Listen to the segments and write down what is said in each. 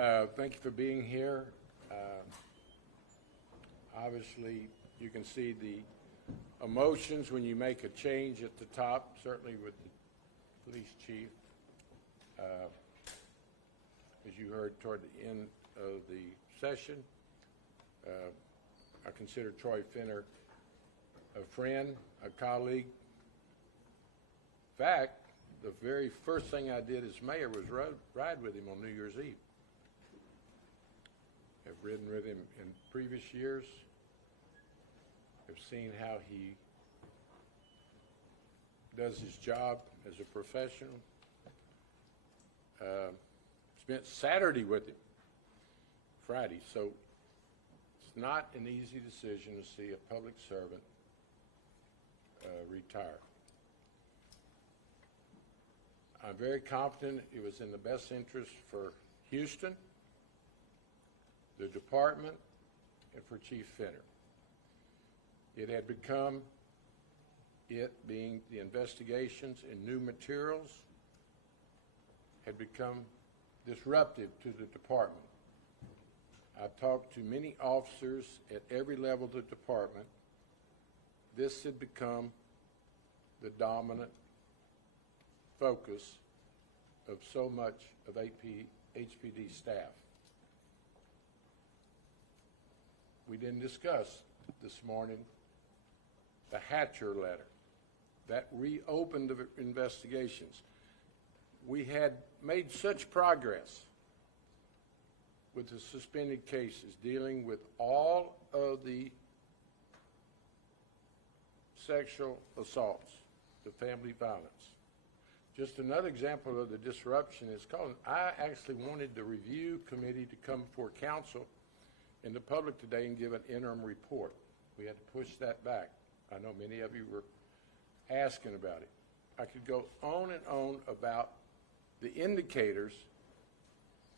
Thank you for being here. Obviously, you can see the emotions when you make a change at the top, certainly with the police chief. As you heard toward the end of the session, I consider Troy Finner a friend, a colleague. In fact, the very first thing I did as mayor was ride with him on New Year's Eve. I've ridden with him in previous years. I've seen how he does his job as a professional. Spent Saturday with him, Friday. So it's not an easy decision to see a public servant retire. I'm very confident it was in the best interest for Houston, the department, and for Chief Finner. It had become, it being the investigations and new materials, had become disruptive to the department. I've talked to many officers at every level of the department. This had become the dominant focus of so much of HPD staff. We didn't discuss this morning the Hatcher letter that reopened the investigations. We had made such progress with the suspended cases dealing with all of the sexual assaults, the family violence. Just another example of the disruption is called, I actually wanted the review committee to come before council and the public today and give an interim report. We had to push that back. I know many of you were asking about it. I could go on and on about the indicators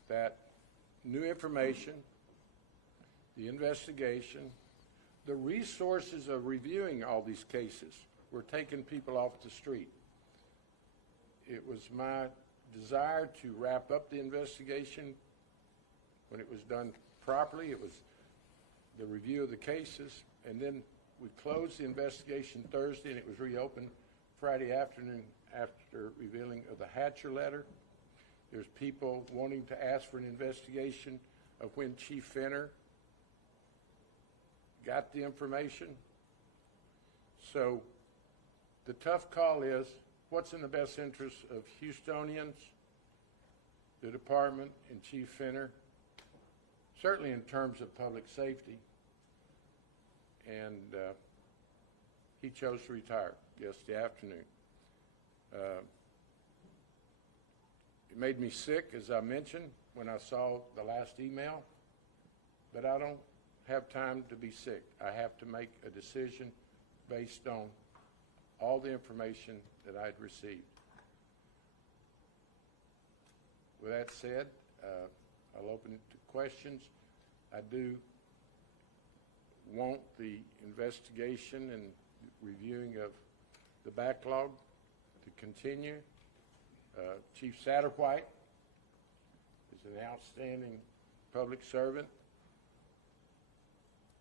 that new information, the investigation, the resources of reviewing all these cases were taking people off the street. It was my desire to wrap up the investigation when it was done properly. It was the review of the cases, and then we closed the investigation Thursday, and it was reopened Friday afternoon after revealing of the Hatcher letter. There's people wanting to ask for an investigation of when Chief Finner got the information. So the tough call is, what's in the best interest of Houstonians, the department, and Chief Finner, certainly in terms of public safety. And he chose to retire yesterday afternoon. It made me sick, as I mentioned, when I saw the last email, but I don't have time to be sick. I have to make a decision based on all the information that I'd received. With that said, I'll open it to questions. I do want the investigation and reviewing of the backlog to continue. Chief Satterwhite is an outstanding public servant.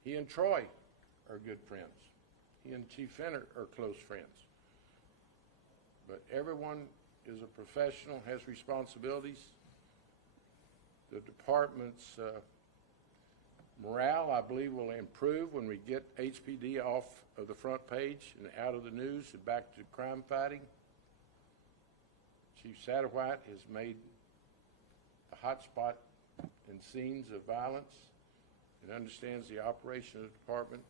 He and Troy are good friends. He and Chief Finner are close friends. But everyone is a professional, has responsibilities. The department's morale, I believe, will improve when we get HPD off of the front page and out of the news and back to crime fighting. Chief Satterwhite has made the hot spot in scenes of violence and understands the operation of the department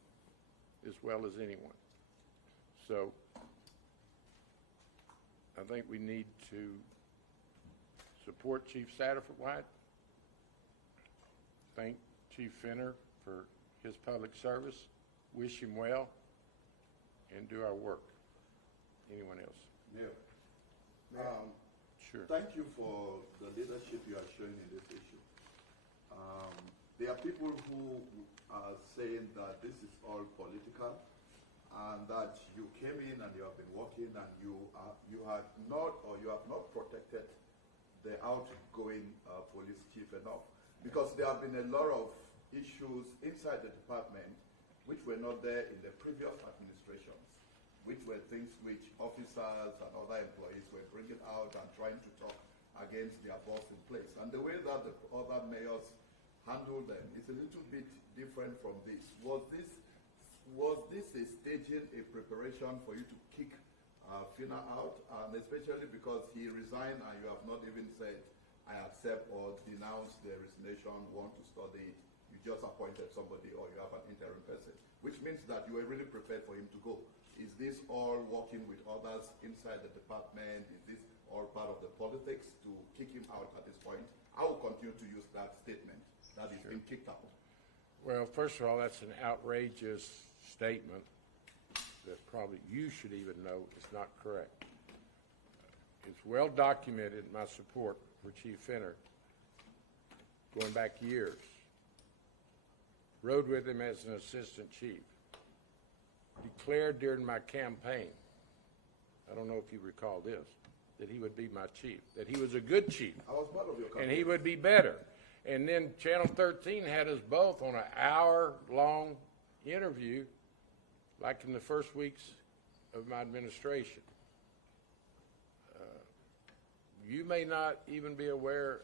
as well as anyone. So I think we need to support Chief Satterwhite, thank Chief Finner for his public service, wish him well, and do our work. Anyone else? Mayor. Sure. Thank you for the leadership you are showing in this issue. There are people who are saying that this is all political and that you came in and you have been working and you have not protected the outgoing police chief enough. because there have been a lot of issues inside the department which were not there in the previous administrations, which were things which officers and other employees were bringing out and trying to talk against their boss in place. And the way that the other mayors handled them is a little bit different from this. Was this a staging, a preparation for you to kick Fina out, and especially because he resigned and you have not even said, I accept or denounce the resignation, want to study it. You just appointed somebody or you have an interim person, which means that you were really prepared for him to go. Is this all working with others inside the department? Is this all part of the politics to kick him out at this point? I will continue to use that statement, that he's been kicked out. Well, first of all, that's an outrageous statement that probably you should even know is not correct. It's well documented, my support for Chief Finner, going back years. Rode with him as an assistant chief. Declared during my campaign, I don't know if you recall this, that he would be my chief, that he was a good chief. I was part of your campaign. And he would be better. And then Channel 13 had us both on an hour-long interview, like in the first weeks of my administration. You may not even be aware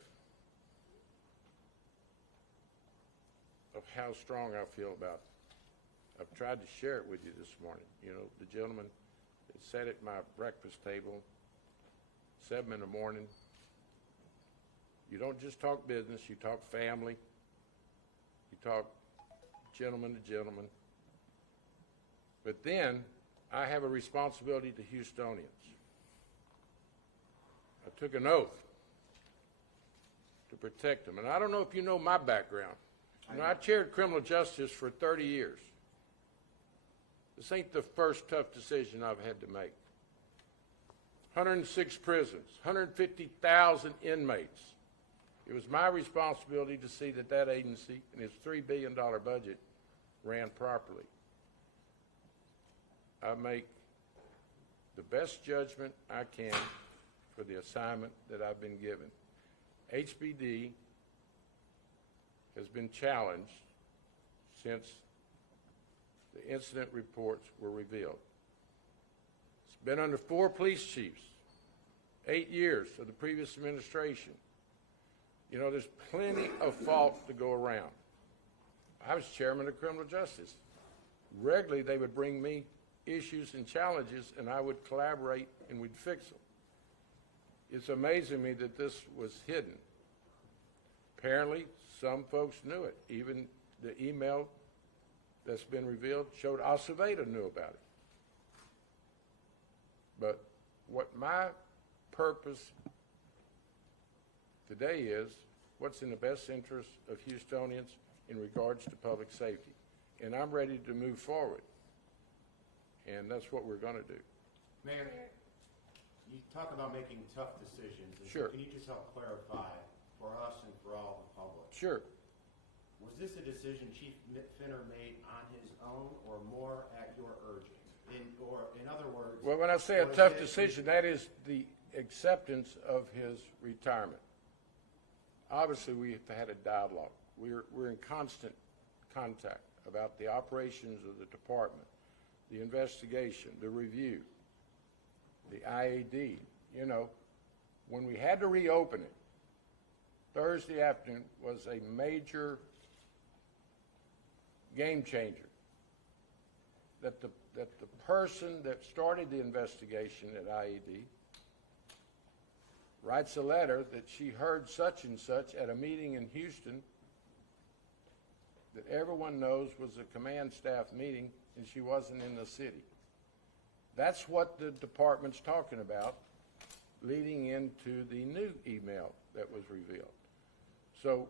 of how strong I feel about it. I've tried to share it with you this morning. You know, the gentleman that sat at my breakfast table, 7 in the morning. You don't just talk business, you talk family, you talk gentleman to gentleman. But then I have a responsibility to Houstonians. I took an oath to protect them. And I don't know if you know my background. You know, I chaired criminal justice for 30 years. This ain't the first tough decision I've had to make. 106 prisons, 150,000 inmates. It was my responsibility to see that that agency and its $3 billion budget ran properly. I make the best judgment I can for the assignment that I've been given. HBD has been challenged since the incident reports were revealed. It's been under 4 police chiefs, 8 years of the previous administration. You know, there's plenty of fault to go around. I was chairman of criminal justice. Regularly, they would bring me issues and challenges, and I would collaborate, and we'd fix them. It's amazing to me that this was hidden. Apparently, some folks knew it. Even the email that's been revealed showed Acevedo knew about it. But what my purpose today is, what's in the best interest of Houstonians in regards to public safety. And I'm ready to move forward. And that's what we're going to do. Mayor, you talk about making tough decisions. And Sure. Can you just help clarify for us and for all the public? Sure. Was this a decision Chief Finner made on his own or more at your urging? In other words... Well, when I say a tough decision, that is the acceptance of his retirement. Obviously, we've had a dialogue. We're in constant contact about the operations of the department, the investigation, the review, the IAD. You know, when we had to reopen it, Thursday afternoon was a major game changer. That the person that started the investigation at IAD writes a letter that she heard such and such at a meeting in Houston that everyone knows was a command staff meeting, and she wasn't in the city. That's what the department's talking about leading into the new email that was revealed. So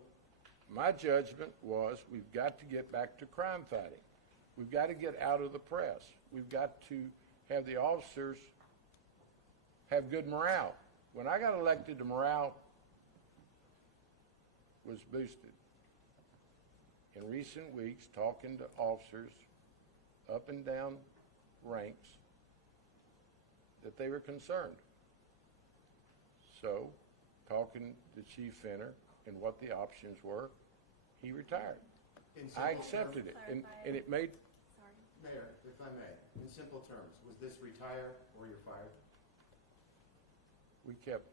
my judgment was we've got to get back to crime fighting. We've got to get out of the press. We've got to have the officers have good morale. When I got elected, the morale was boosted. In recent weeks, talking to officers up and down ranks, that they were concerned. So, talking to Chief Finner and what the options were, he retired. In I simple accepted terms- it, and it made, Sorry. Mayor, if I may, in simple terms, was this retire or you're fired? we kept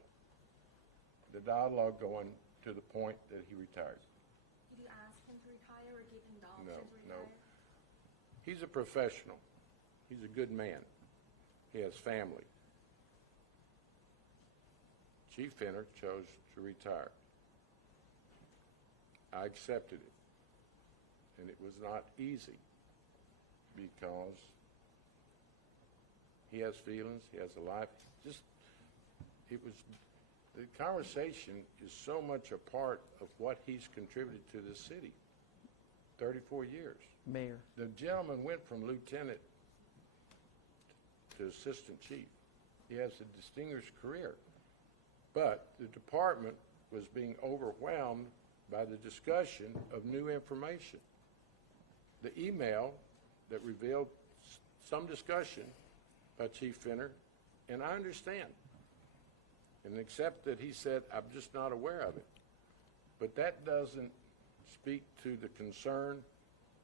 the dialogue going to the point that he retired. Did you ask him to retire or give him the option No, to no. retire? He's a professional. He's a good man. He has family. Chief Fenner chose to retire. I accepted it. And it was not easy because he has feelings, he has a life. The conversation is so much a part of what he's contributed to this city. 34 years. Mayor, The gentleman went from lieutenant to assistant chief. He has a distinguished career. But the department was being overwhelmed by the discussion of new information. The email that revealed some discussion by Chief Fenner, and I understand, and accept that he said, I'm just not aware of it. But that doesn't speak to the concern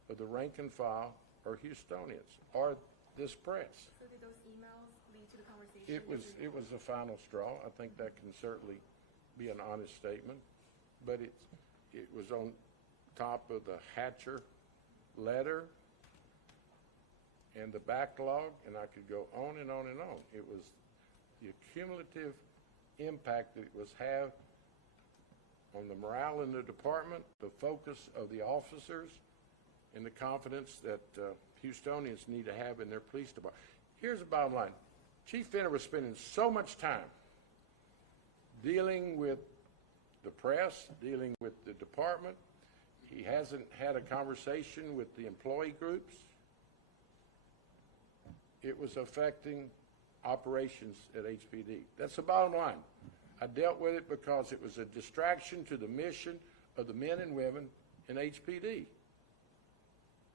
of the rank and file or Houstonians or this press. So did those emails lead to the conversation? It was the final straw. I think that can certainly be an honest statement, but it was on top of the Hatcher letter and the backlog, and I could go on and on and on. It was the cumulative impact that it was have on the morale in the department, the focus of the officers, and the confidence that Houstonians need to have in their police department. Here's the bottom line. Chief Fenner was spending so much time dealing with the press, dealing with the department. He hasn't had a conversation with the employee groups. It was affecting operations at HPD. That's the bottom line. I dealt with it because it was a distraction to the mission of the men and women in HPD.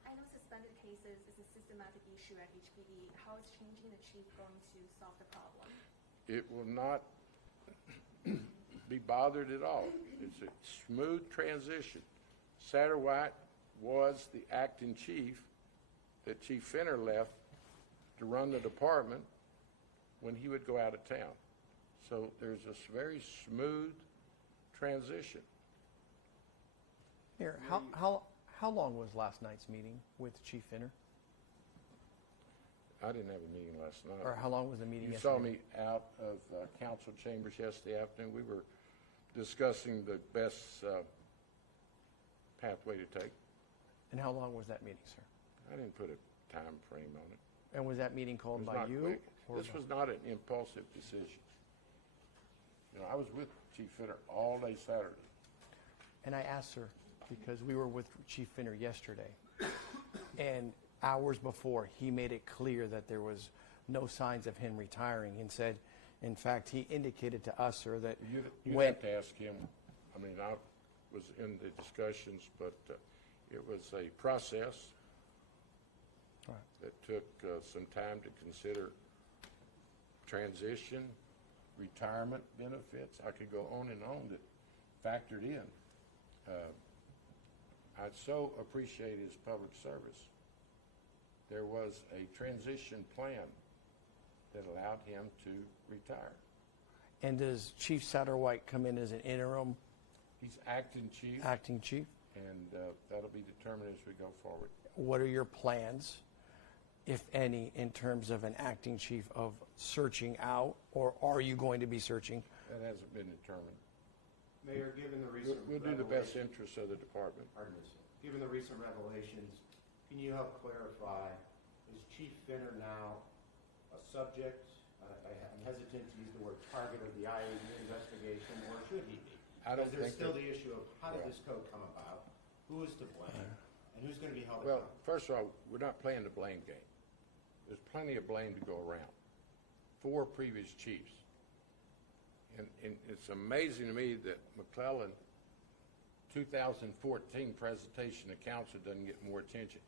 I know suspended cases is a systematic issue at HPD. How is changing the chief going to solve the problem? It will not be bothered at all. It's a smooth transition. Satterwhite was the acting chief that Chief Fenner left to run the department when he would go out of town. So there's this very smooth transition. Mayor, how long was last night's meeting with Chief Fenner? I didn't have a meeting last night. Or how long was the meeting You yesterday? saw me out of council chambers yesterday afternoon. We were discussing the best pathway to take. And how long was that meeting, sir? I didn't put a time frame on it. And was that meeting It called was by not you? quick. or This by- was not an impulsive decision. You know, I was with Chief Fenner all day Saturday. And I asked her, because we were with Chief Fenner yesterday, and hours before, he made it clear that there was no signs of him retiring, and said, in fact, he indicated to us, sir, that You'd when, have to ask him. I mean, I was in the discussions, but it was a process Right. that took some time to consider transition, retirement benefits. I could go on and on that factored in. I so appreciate his public service. There was a transition plan that allowed him to retire. and does Chief Satterwhite come in as an interim He's acting chief, acting chief? and that'll be determined as we go forward. What are your plans, if any, in terms of an acting chief of searching out, or are you going to be searching? That hasn't been determined. Mayor, given the recent We'll do the best revelations- interests of the department. Pardon me, sir. Given the recent revelations, can you help clarify, is Chief Fenner now a subject, I'm hesitant to use the word target of the IAU investigation, or should he be? I don't Because there's think still that- the issue of how did Yeah. this code come about, who is to blame, and who's going to be held Well, accountable? first of all, we're not playing the blame game. There's plenty of blame to go around. 4 previous chiefs. And it's amazing to me that McClellan 2014 presentation to council doesn't get more attention.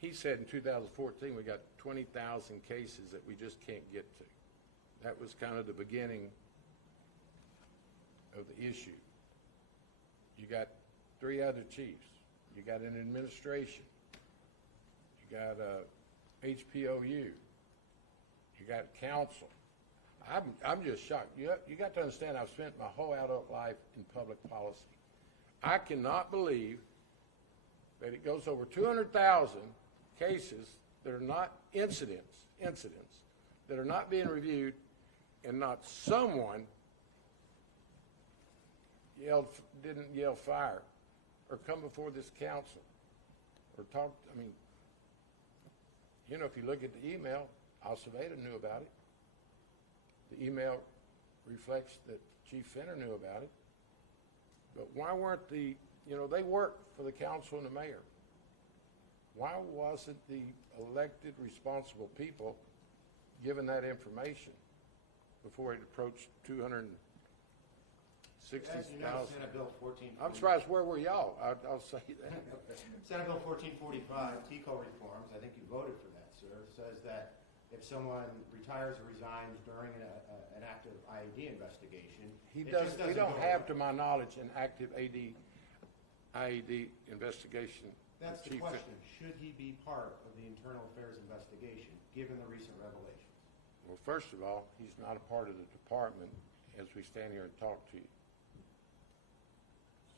He said in 2014 we got 20,000 cases that we just can't get to. That was kind of the beginning of the issue. You got 3 other chiefs. You got an administration. You got HPOU. You got council. I'm just shocked. You got to understand, I've spent my whole adult life in public policy. I cannot believe that it goes over 200,000 cases that are not incidents that are not being reviewed, and not someone didn't yell fire or come before this council or talk. I mean, you know, if you look at the email, Alceveda knew about it. The email reflects that Chief Fenner knew about it. But why weren't they work for the council and the mayor. Why wasn't the elected, responsible people given that information before it approached 260,000? As you know, Senate Bill 14. I'm surprised, where were y'all? I'll say that. Senate Bill 1445, TCO reforms, I think you voted for that, sir, says that if someone retires or resigns during an active IED investigation, We doesn't don't go have, away. to my knowledge, an active IED investigation. That's the Chief- question. Should he be part of the internal affairs investigation, given the recent revelations? Well, first of all, he's not a part of the department as we stand here and talk to you.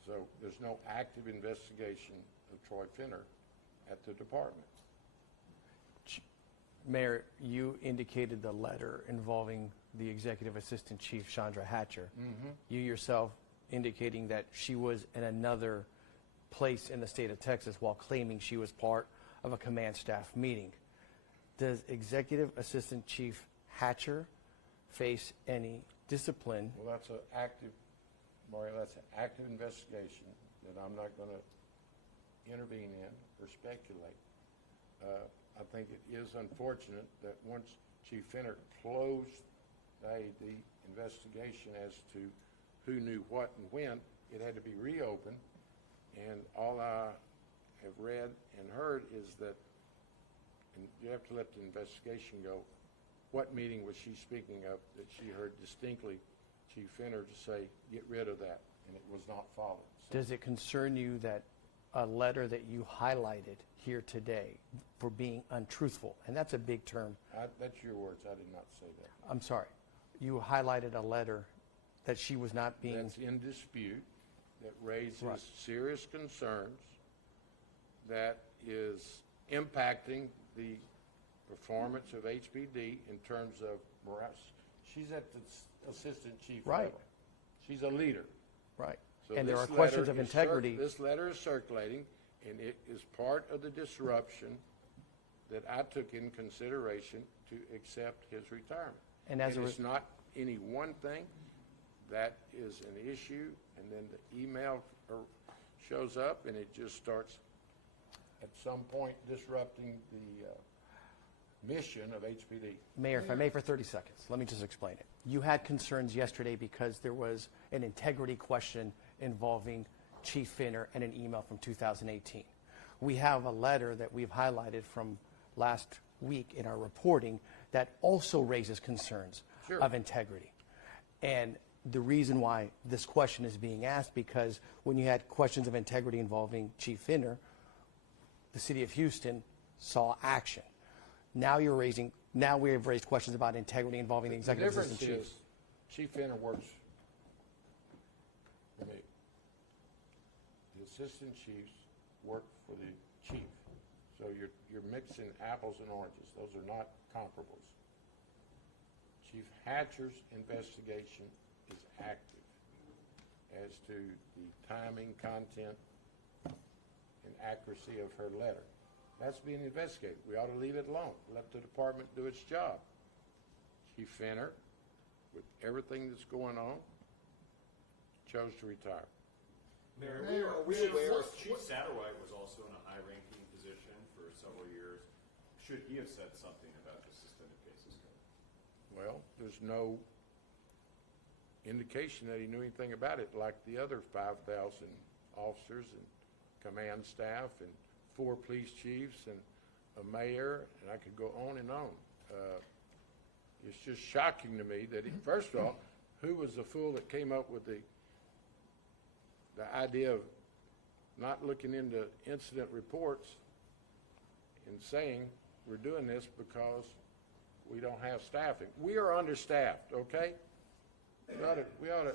So there's no active investigation of Troy Fenner at the department. Mayor, you indicated the letter involving the Executive Assistant Chief, Chandra Hatcher. You yourself indicating that she was in another place in the state of Texas while claiming she was part of a command staff meeting. Does Executive Assistant Chief Hatcher face any discipline? Well, that's an active, Mario, that's an active investigation that I'm not going to intervene in or speculate. I think it is unfortunate that once Chief Fenner closed the investigation as to who knew what and when, it had to be reopened. And all I have read and heard is that, and you have to let the investigation go, what meeting was she speaking of that she heard distinctly Chief Fenner to say, get rid of that, and it was not followed. So Does it concern you that a letter that you highlighted here today for being untruthful, and that's a big term. that's your words. I did not say that. I'm sorry. You highlighted a letter that she was not being. That's in dispute, that raises Right. serious concerns, that is impacting the performance of HPD in terms of morale. She's at the assistant chief Right. level. She's a leader. Right. So And there this are questions letter of is integrity. This letter is circulating, and it is part of the disruption that I took in consideration to accept his retirement. And as a it's not any one thing. That is an issue, and then the email shows up, and it just starts at some point disrupting the mission of HPD. Mayor, if I may for 30 seconds, let me just explain it. You had concerns yesterday because there was an integrity question involving Chief Fenner and an email from 2018. We have a letter that we've highlighted from last week in our reporting that also raises concerns Sure. of integrity. And the reason why this question is being asked, because when you had questions of integrity involving Chief Fenner, the city of Houston saw action. Now we have raised questions about integrity involving the The executive difference assistant chief. is Chief Fenner works for me. The assistant chiefs work for the chief. So you're mixing apples and oranges. Those are not comparables. Chief Hatcher's investigation is active as to the timing, content, and accuracy of her letter. That's being investigated. We ought to leave it alone. Let the department do its job. Chief Fenner, with everything that's going on, chose to retire. Mayor, are we aware Chief Satterwhite was also in a high-ranking position for several years? Should he have said something about the suspended cases code? Well, there's no indication that he knew anything about it, like the other 5,000 officers and command staff and 4 police chiefs and a mayor, and I could go on and on. It's just shocking to me that, first of all, who was the fool that came up with the the idea of not looking into incident reports and saying we're doing this because we don't have staffing. We are understaffed, okay? We ought to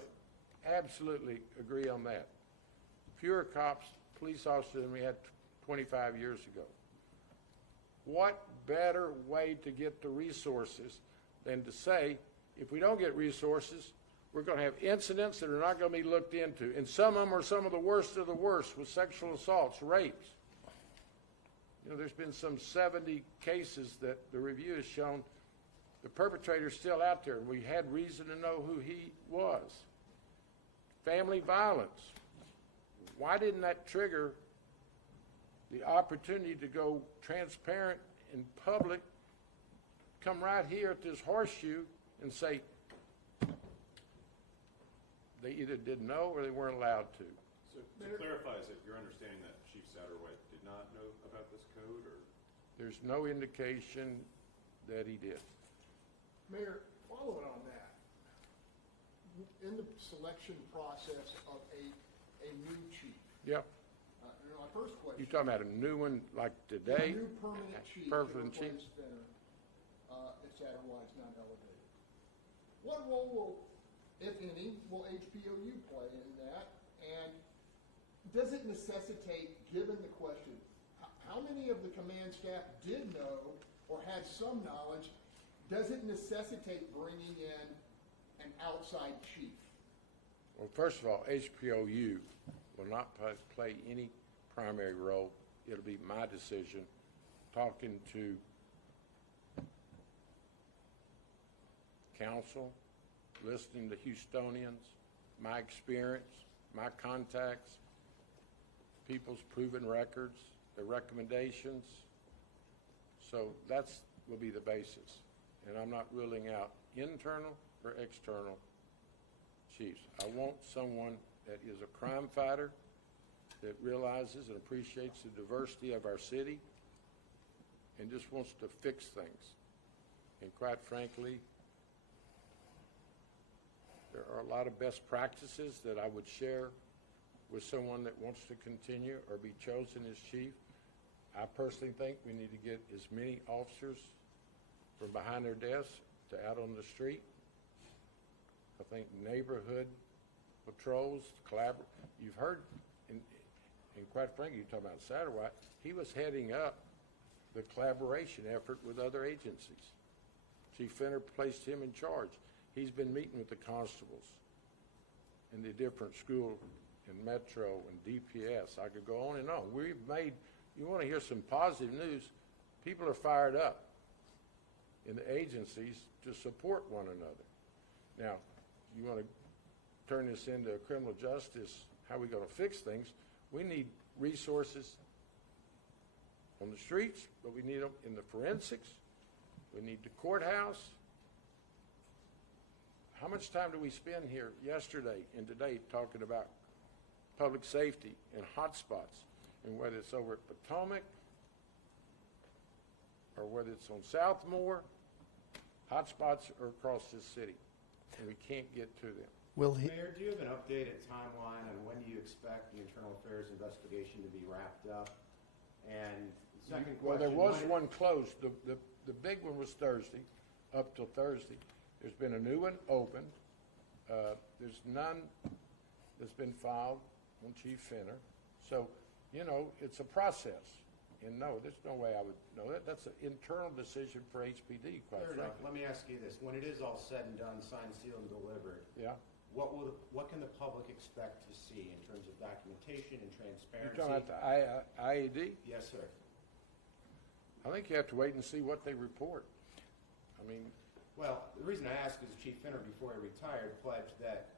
absolutely agree on that. Fewer cops, police officers than we had 25 years ago. What better way to get the resources than to say, if we don't get resources, we're going to have incidents that are not going to be looked into. And some of them are some of the worst of the worst, with sexual assaults, rapes. You know, there's been some 70 cases that the review has shown the perpetrator's still out there, and we had reason to know who he was. Family violence. Why didn't that trigger the opportunity to go transparent in public, come right here at this horseshoe and say they either didn't know or they weren't allowed to? So to clarify, is it your understanding that Chief Satterwhite did not know about this code, or? There's no indication that he did. Mayor, following on that, in the selection process of a new chief, Yeah. my first question. You talking about a new one like today? A new permanent chief to Permanent chief? replace Fenner, if Satterwhite's not elevated. What role will, if any, will HPOU play in that? And does it necessitate, given the question, how many of the command staff did know or had some knowledge? Does it necessitate bringing in an outside chief? Well, first of all, HPOU will not play any primary role. It'll be my decision, talking to council, listening to Houstonians, my experience, my contacts, people's proven records, their recommendations. So that's will be the basis. And I'm not ruling out internal or external chiefs. I want someone that is a crime fighter, that realizes and appreciates the diversity of our city, and just wants to fix things. And quite frankly, there are a lot of best practices that I would share with someone that wants to continue or be chosen as chief. I personally think we need to get as many officers from behind their desks to out on the street. I think neighborhood patrols, you've heard, and quite frankly, you're talking about Satterwhite, he was heading up the collaboration effort with other agencies. Chief Fenner placed him in charge. He's been meeting with the constables in the different schools in Metro and DPS. I could go on and on. We've made, you want to hear some positive news, people are fired up in the agencies to support one another. Now, you want to turn this into criminal justice, how are we going to fix things? We need resources on the streets, but we need them in the forensics. We need the courthouse. How much time do we spend here yesterday and today talking about public safety and hotspots, and whether it's over at Potomac or whether it's on Southmore, hotspots are across this city, and we can't get to them. Mayor, do you have an updated timeline on when you expect the internal affairs investigation to be wrapped up? And second question. Well, there was one closed. The big one was Thursday, up till Thursday. There's been a new one opened. There's none that's been filed on Chief Fenner. So, you know, it's a process. And no, there's no way I would know that. That's an internal decision for HPD, quite Fair enough. frankly. Let me ask you this. When it is all said and done, signed, sealed, and delivered, Yeah. what can the public expect to see in terms of documentation and You're transparency? talking about the IAD? Yes, sir. I think you have to wait and see what they report. I mean, Well, the reason I ask is Chief Fenner, before he retired, pledged that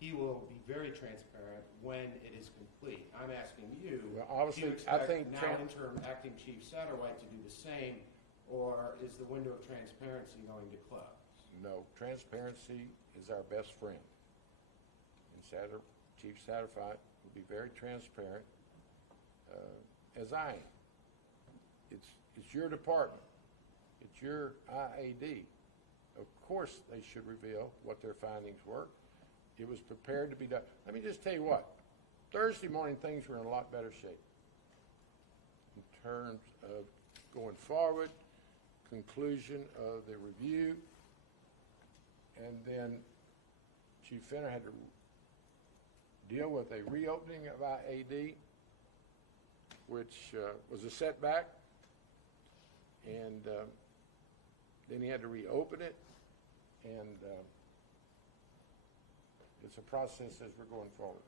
he will be very transparent when it is complete. I'm asking you, Well, do obviously, you I expect think now interim acting Chief Satterwhite to do the same, or is the window of transparency going to close? no, transparency is our best friend. And Chief Satterwhite will be very transparent, as I am. It's your department. It's your IAD. Of course, they should reveal what their findings were. It was prepared to be done. Let me just tell you what. Thursday morning, things were in a lot better shape in terms of going forward, conclusion of the review, and then Chief Fenner had to deal with a reopening of IAD, which was a setback, and then he had to reopen it, and it's a process as we're going forward.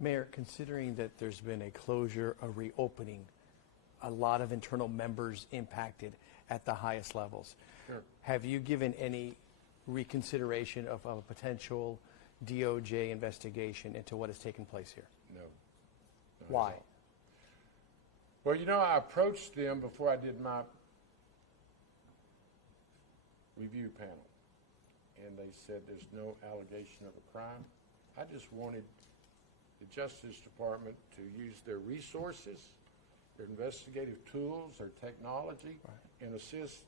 Mayor, considering that there's been a closure, a reopening, a lot of internal members impacted at the highest levels, Sure. have you given any reconsideration of a potential DOJ investigation into what has taken place here? No. Not at Why? all. Well, you know, I approached them before I did my review panel, and they said there's no allegation of a crime. I just wanted the Justice Department to use their resources, their investigative tools, their technology, and assist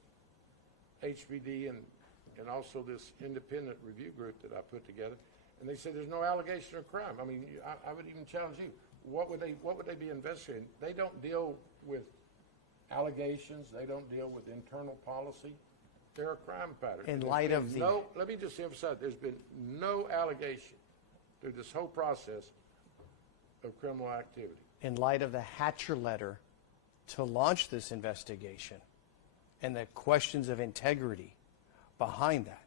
HBD and also this independent review group that I put together. And they said there's no allegation of crime. I mean, I would even challenge you. What would they be investigating? They don't deal with allegations. They don't deal with internal policy. They're a crime pattern. In light of the- No, let me just emphasize, there's been no allegation through this whole process of criminal activity. In light of the Hatcher letter to launch this investigation and the questions of integrity behind that,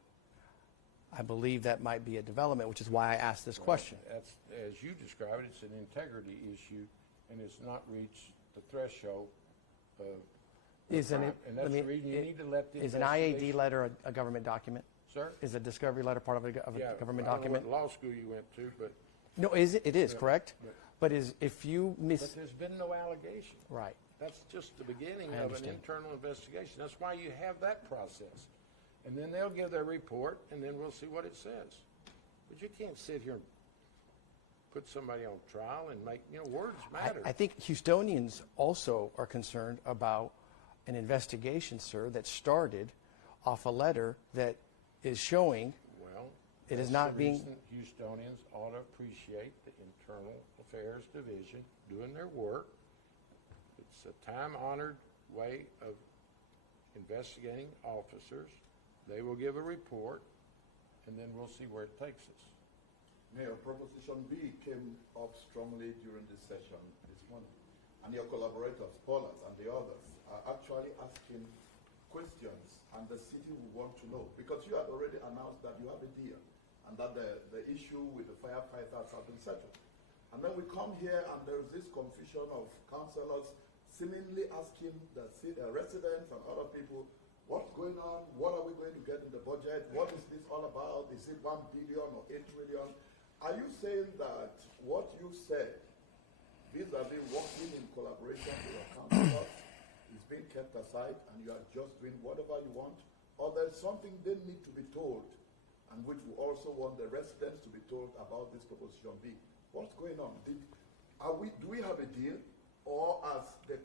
I believe that might be a development, which is why I asked this question. That's, as you describe it, it's an integrity issue, and it's not reached the threshold of Is an, crime. And that's the reason you need to let the is an IAD investigation- letter a government document? Sir? Is a discovery letter part of a Yeah, government I don't know document? what law school you went to, but No, is it? It is, Yeah, correct? but- But if you miss, there's been no allegation. right. That's just the beginning I of an understand. internal investigation. That's why you have that process. And then they'll give their report, and then we'll see what it says. But you can't sit here and put somebody on trial and make, words matter. I think Houstonians also are concerned about an investigation, sir, that started off a letter that is showing Well, it is that's not the being- reason Houstonians ought to appreciate the Internal Affairs Division doing their work. It's a time-honored way of investigating officers. They will give a report, and then we'll see where it takes us. Mayor, Proposition B came up strongly during this session this morning. And your collaborators, Paulus and the others, are actually asking questions, and the city will want to know. Because you had already announced that you have a deal, and that the issue with the firefighters has been settled. And then we come here, and there is this confusion of councillors seemingly asking the residents and other people, what's going on? What are we going to get in the budget? What is this all about? Is it 1 billion or 8 trillion? Are you saying that what you said, vis-a-vis working in collaboration with your councillors, is being kept aside and you are just doing whatever you want? Or there's something they need to be told, and which we also want the residents to be told about this Proposition B? What's going on? Do we have a deal? Or as the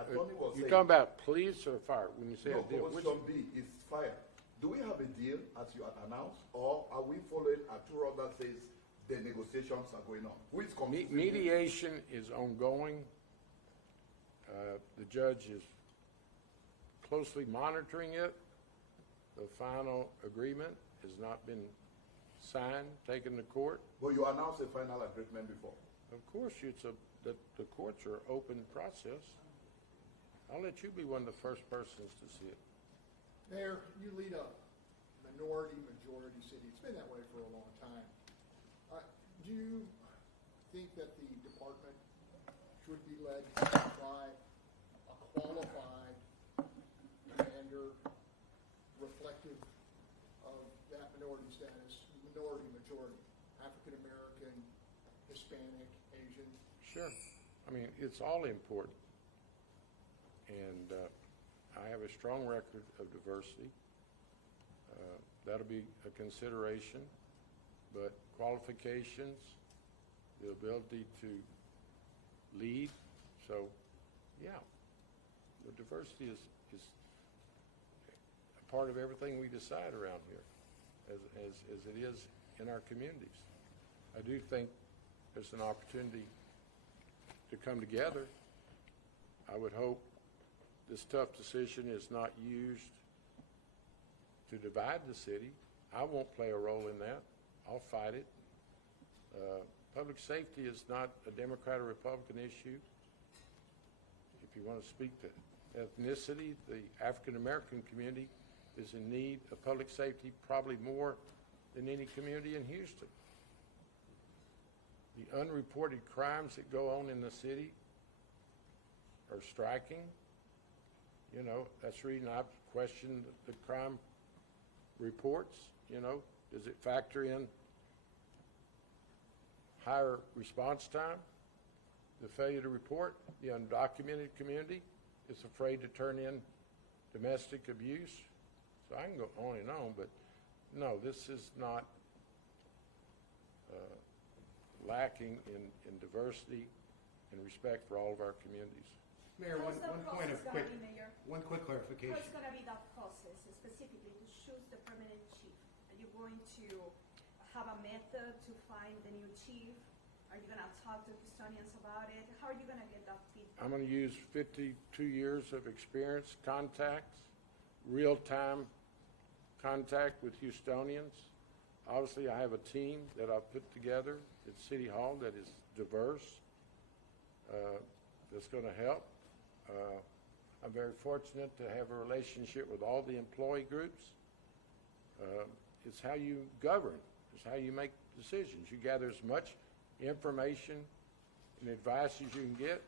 attorney was You saying, talking about police or fire when you say no, a deal? Which- Proposition B is fire. Do we have a deal as you had announced, or are we following a tour that says the negotiations are going on? Who is confusing you? Mediation is ongoing. The judge is closely monitoring it. The final agreement has not been signed, taken to court. But you announced a final agreement before. Of course, the courts are open process. I'll let you be one of the first persons to see it. Mayor, you lead a minority majority city. It's been that way for a long time. Do you think that the department should be led by a qualified commander reflective of that minority status, minority majority, African American, Hispanic, Asian? Sure. I mean, it's all important. And I have a strong record of diversity. That'll be a consideration. But qualifications, the ability to lead. So, yeah, the diversity is a part of everything we decide around here, as it is in our communities. I do think there's an opportunity to come together. I would hope this tough decision is not used to divide the city. I won't play a role in that. I'll fight it. Public safety is not a Democrat or Republican issue. If you want to speak to ethnicity, the African-American community is in need of public safety probably more than any community in Houston. The unreported crimes that go on in the city are striking. You know, that's the reason I've questioned the crime reports. You know, does it factor in higher response time? The failure to report, the undocumented community is afraid to turn in domestic abuse. So I can go on and on, but no, this is not lacking in diversity and respect for all of our communities. Mayor, How's the one point of process quick, gonna be, Mayor? one quick clarification. What's gonna be that process specifically to choose the permanent chief? Are you going to have a method to find the new chief? Are you gonna talk to Houstonians about it? How are you gonna get that feedback? I'm going to use 52 years of experience, contacts, real-time contact with Houstonians. Obviously, I have a team that I've put together at City Hall that is diverse, that's going to help. I'm very fortunate to have a relationship with all the employee groups. It's how you govern. It's how you make decisions. You gather as much information and advice as you can get,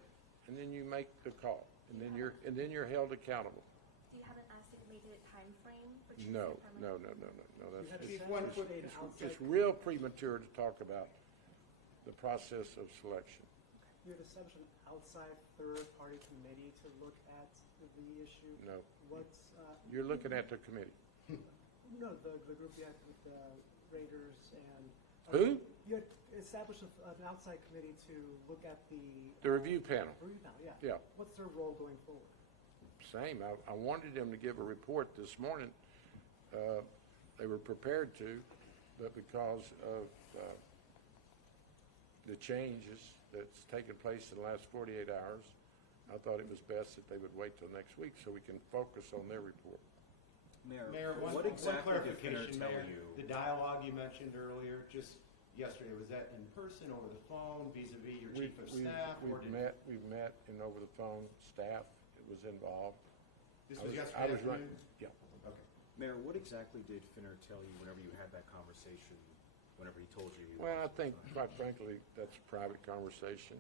and then you make the call, and then you're held accountable. Do you have an estimated time frame for choosing No, the no, permanent? no. That's Chief, one quick, it's real premature to talk about the process of selection. You had established an outside third-party committee to look at the issue. No, What's, you're looking at the committee. no, the group you had with the Raiders and. Who? You had established an outside committee to look at the. The review panel. Review panel, yeah. Yeah. What's their role going forward? Same. I wanted them to give a report this morning. They were prepared to, but because of the changes that's taken place in the last 48 hours, I thought it was best that they would wait till next week so we can focus on their report. Mayor, what one exactly did Finner clarification, tell Mayor. you? The dialogue you mentioned earlier, just yesterday, was that in person, over the phone, vis-a-vis your chief of staff? or did- We've met and over the phone, staff was involved. This I was I yesterday was running. afternoon? Yeah. Okay. Mayor, what exactly did Finner tell you whenever you had that conversation, whenever he told you? Well, I think, quite frankly, that's a private conversation.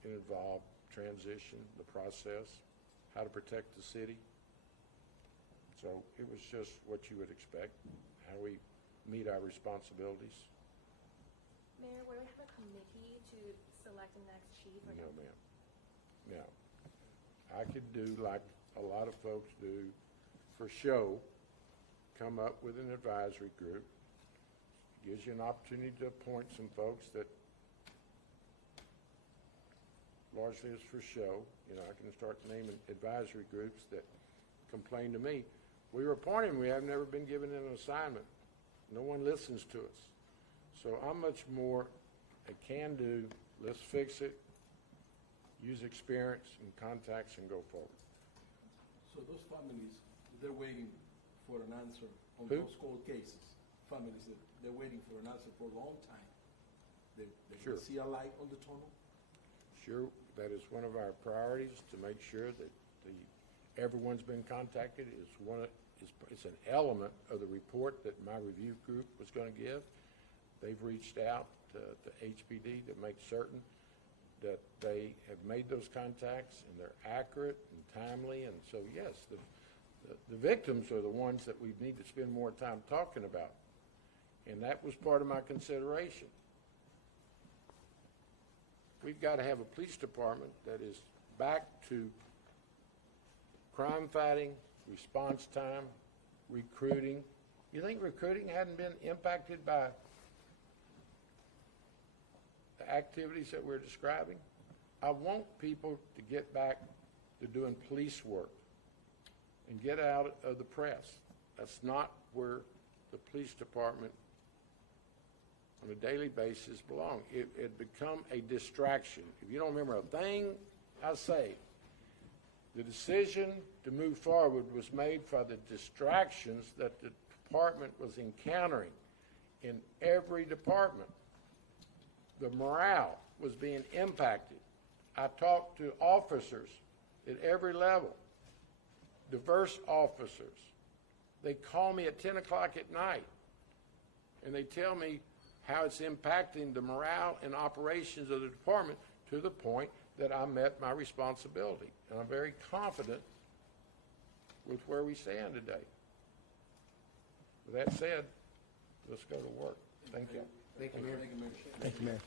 It involved transition, the process, how to protect the city. So it was just what you would expect, how we meet our responsibilities. Mayor, will we have a committee to select the next chief? Or No, ma'am. Now, I could do like a lot of folks do for show, come up with an advisory group. Gives you an opportunity to appoint some folks that largely is for show. You know, I can start naming advisory groups that complain to me. We were appointing, we have never been given an assignment. No one listens to us. So I'm much more a can do, let's fix it, use experience and contacts and go forward. So those families, they're waiting for an answer on Who? those cold cases. Families, they're waiting for an answer for a long time. They Sure. see a light on the tunnel. Sure, that is one of our priorities, to make sure that everyone's been contacted. It's an element of the report that my review group was going to give. They've reached out to HPD to make certain that they have made those contacts and they're accurate and timely. And so, yes, the victims are the ones that we need to spend more time talking about. And that was part of my consideration. We've got to have a police department that is back to crime fighting, response time, recruiting. You think recruiting hadn't been impacted by the activities that we're describing? I want people to get back to doing police work and get out of the press. That's not where the police department on a daily basis belong. It had become a distraction. If you don't remember a thing I say, the decision to move forward was made by the distractions that the department was encountering in every department. The morale was being impacted. I talked to officers at every level, diverse officers. They call me at 10 o'clock at night, and they tell me how it's impacting the morale and operations of the department to the point that I met my responsibility. And I'm very confident with where we stand today. With that said, let's go to work. Thank you. Thank you, Mayor. Thank you, Mayor.